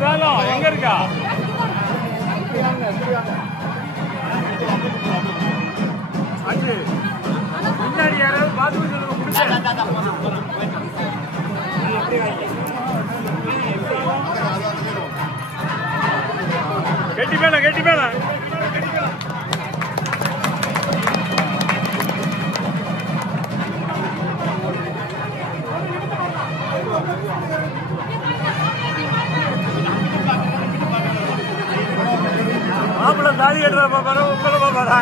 சேலம் எங்க இருக்கா? முன்னாடி யாராவது பாத்ரூம் கெட்டி பேனா கெட்டி பேனா மாப்பிள்ள தாடி கட்டுற பாப்பாரு உங்களை பாப்பாரா?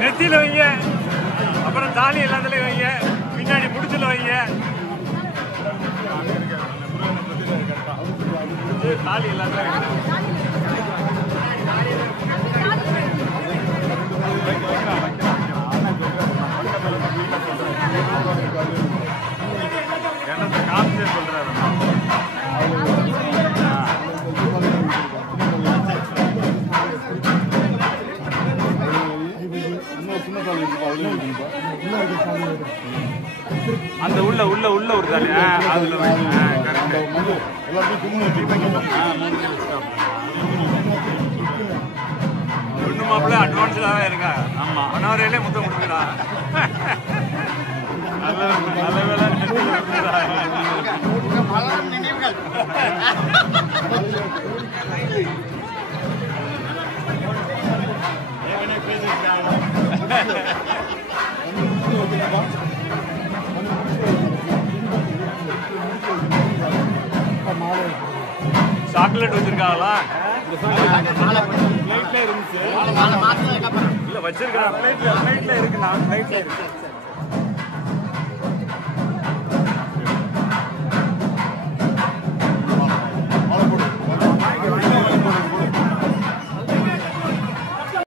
நெத்தியில வைங்க, அப்புறம் தாலி எல்லாத்துலயும் வைங்க, பின்னாடி முடிச்சுல வைங்க. தாலி எல்லாத்துலயும் காமிச்சு சொல்றாரு. அந்த உள்ள உள்ள உள்ள ஒரு தாலி அதுல ஒண்ணு மாப்பிள்ள அட்வான்ஸ்டாவே இருக்கா. ஆமா, மனவரையிலே முத்தம் கொடுக்குறா. நல்ல வேலை சாக்லேட் வச்சிருக்காங்களா? இல்ல வச்சிருக்காங்க. இருக்கு.